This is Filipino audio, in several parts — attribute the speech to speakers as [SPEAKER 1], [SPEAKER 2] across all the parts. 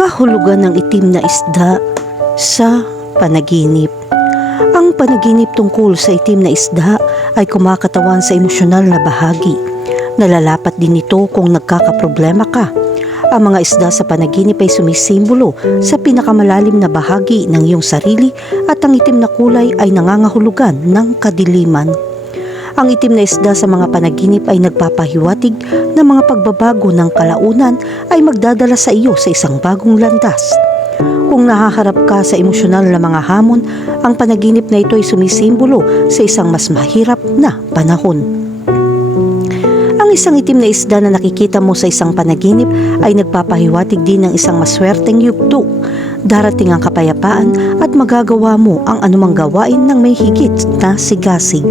[SPEAKER 1] kahulugan ng itim na isda sa panaginip. Ang panaginip tungkol sa itim na isda ay kumakatawan sa emosyonal na bahagi. Nalalapat din ito kung nagkakaproblema ka. Ang mga isda sa panaginip ay sumisimbolo sa pinakamalalim na bahagi ng iyong sarili at ang itim na kulay ay nangangahulugan ng kadiliman. Ang itim na isda sa mga panaginip ay nagpapahiwatig na mga pagbabago ng kalaunan ay magdadala sa iyo sa isang bagong landas. Kung nahaharap ka sa emosyonal na mga hamon, ang panaginip na ito ay sumisimbolo sa isang mas mahirap na panahon. Ang isang itim na isda na nakikita mo sa isang panaginip ay nagpapahiwatig din ng isang maswerteng yugto. Darating ang kapayapaan at magagawa mo ang anumang gawain ng may higit na sigasig.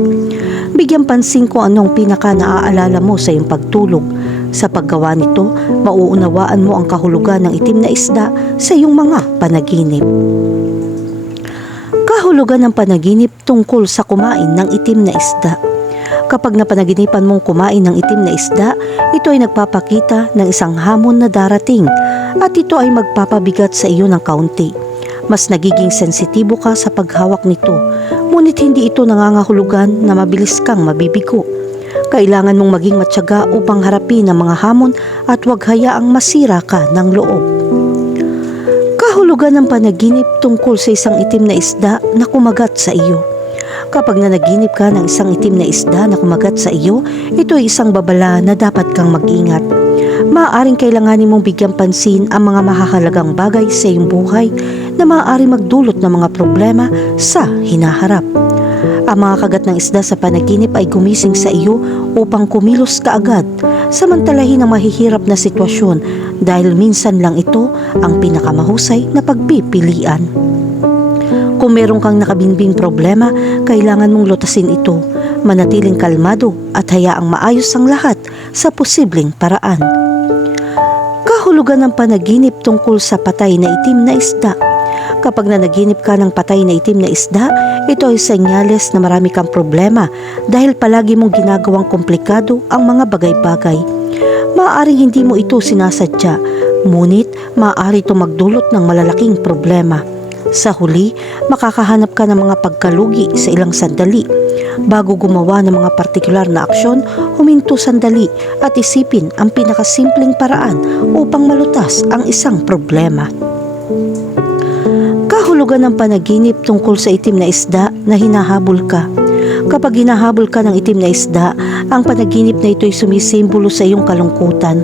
[SPEAKER 1] Bigyan pansin kung anong pinaka naaalala mo sa iyong pagtulog. Sa paggawa nito, mauunawaan mo ang kahulugan ng itim na isda sa iyong mga panaginip. Kahulugan ng panaginip tungkol sa kumain ng itim na isda. Kapag napanaginipan mong kumain ng itim na isda, ito ay nagpapakita ng isang hamon na darating at ito ay magpapabigat sa iyo ng kaunti. Mas nagiging sensitibo ka sa paghawak nito, ngunit hindi ito nangangahulugan na mabilis kang mabibigo. Kailangan mong maging matyaga upang harapin ang mga hamon at huwag hayaang masira ka ng loob. Kahulugan ng panaginip tungkol sa isang itim na isda na kumagat sa iyo. Kapag nanaginip ka ng isang itim na isda na kumagat sa iyo, ito ay isang babala na dapat kang mag-ingat. Maaaring kailanganin mong bigyan pansin ang mga mahahalagang bagay sa iyong buhay na maaaring magdulot ng mga problema sa hinaharap. Ang mga kagat ng isda sa panaginip ay gumising sa iyo upang kumilos ka agad, samantalahin ang mahihirap na sitwasyon dahil minsan lang ito ang pinakamahusay na pagpipilian. Kung meron kang nakabinbing problema, kailangan mong lutasin ito, manatiling kalmado at hayaang maayos ang lahat sa posibleng paraan. Kahulugan ng panaginip tungkol sa patay na itim na isda. Kapag nanaginip ka ng patay na itim na isda, ito ay senyales na marami kang problema dahil palagi mong ginagawang komplikado ang mga bagay-bagay. Maaaring hindi mo ito sinasadya, ngunit maaari ito magdulot ng malalaking problema. Sa huli, makakahanap ka ng mga pagkalugi sa ilang sandali. Bago gumawa ng mga partikular na aksyon, huminto sandali at isipin ang pinakasimpleng paraan upang malutas ang isang problema. Kahulugan ng panaginip tungkol sa itim na isda na hinahabol ka. Kapag hinahabol ka ng itim na isda, ang panaginip na ito ay sumisimbolo sa iyong kalungkutan.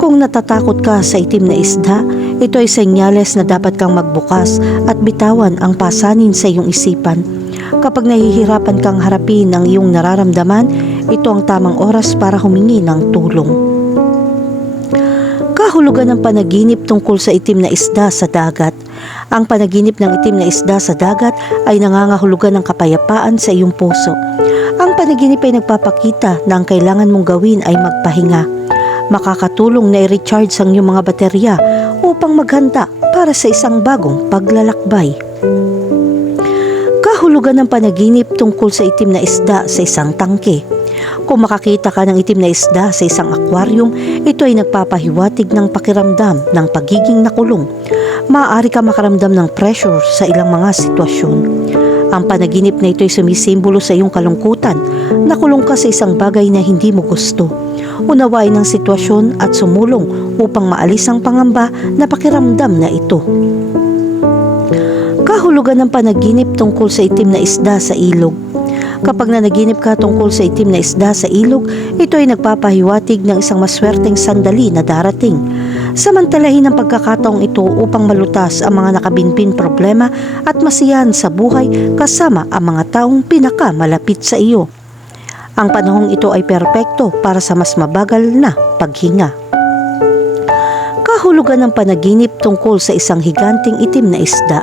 [SPEAKER 1] Kung natatakot ka sa itim na isda, ito ay senyales na dapat kang magbukas at bitawan ang pasanin sa iyong isipan. Kapag nahihirapan kang harapin ang iyong nararamdaman, ito ang tamang oras para humingi ng tulong. Kahulugan ng panaginip tungkol sa itim na isda sa dagat. Ang panaginip ng itim na isda sa dagat ay nangangahulugan ng kapayapaan sa iyong puso. Ang panaginip ay nagpapakita na ang kailangan mong gawin ay magpahinga. Makakatulong na i-recharge ang iyong mga baterya upang maghanda para sa isang bagong paglalakbay. Kahulugan ng panaginip tungkol sa itim na isda sa isang tangke. Kung makakita ka ng itim na isda sa isang aquarium, ito ay nagpapahiwatig ng pakiramdam ng pagiging nakulong. Maaari ka makaramdam ng pressure sa ilang mga sitwasyon. Ang panaginip na ito ay sumisimbolo sa iyong kalungkutan. Nakulong ka sa isang bagay na hindi mo gusto. Unawain ang sitwasyon at sumulong upang maalis ang pangamba na pakiramdam na ito. Kahulugan ng panaginip tungkol sa itim na isda sa ilog. Kapag nanaginip ka tungkol sa itim na isda sa ilog, ito ay nagpapahiwatig ng isang maswerteng sandali na darating. Samantalahin ang pagkakataong ito upang malutas ang mga nakabinpin problema at masiyahan sa buhay kasama ang mga taong pinakamalapit sa iyo. Ang panahong ito ay perpekto para sa mas mabagal na paghinga. Kahulugan ng panaginip tungkol sa isang higanting itim na isda.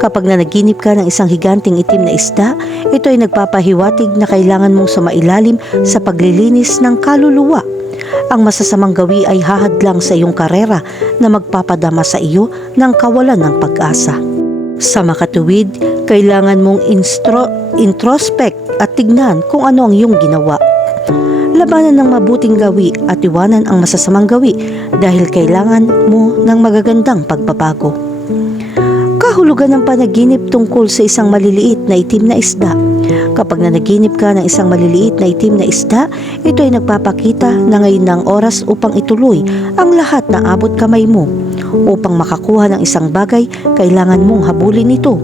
[SPEAKER 1] Kapag nanaginip ka ng isang higanting itim na isda, ito ay nagpapahiwatig na kailangan mong sumailalim sa paglilinis ng kaluluwa. Ang masasamang gawi ay hahadlang sa iyong karera na magpapadama sa iyo ng kawalan ng pag-asa. Sa makatuwid, kailangan mong instro, introspect at tignan kung ano ang iyong ginawa. Labanan ng mabuting gawi at iwanan ang masasamang gawi dahil kailangan mo ng magagandang pagbabago. Kahulugan ng panaginip tungkol sa isang maliliit na itim na isda. Kapag nanaginip ka ng isang maliliit na itim na isda, ito ay nagpapakita na ngayon ng oras upang ituloy ang lahat na abot kamay mo. Upang makakuha ng isang bagay, kailangan mong habulin ito.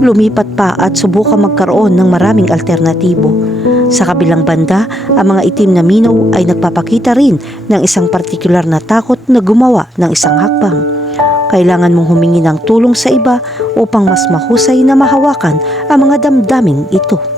[SPEAKER 1] Lumipat pa at subukan magkaroon ng maraming alternatibo. Sa kabilang banda, ang mga itim na minaw ay nagpapakita rin ng isang partikular na takot na gumawa ng isang hakbang. Kailangan mong humingi ng tulong sa iba upang mas mahusay na mahawakan ang mga damdaming ito.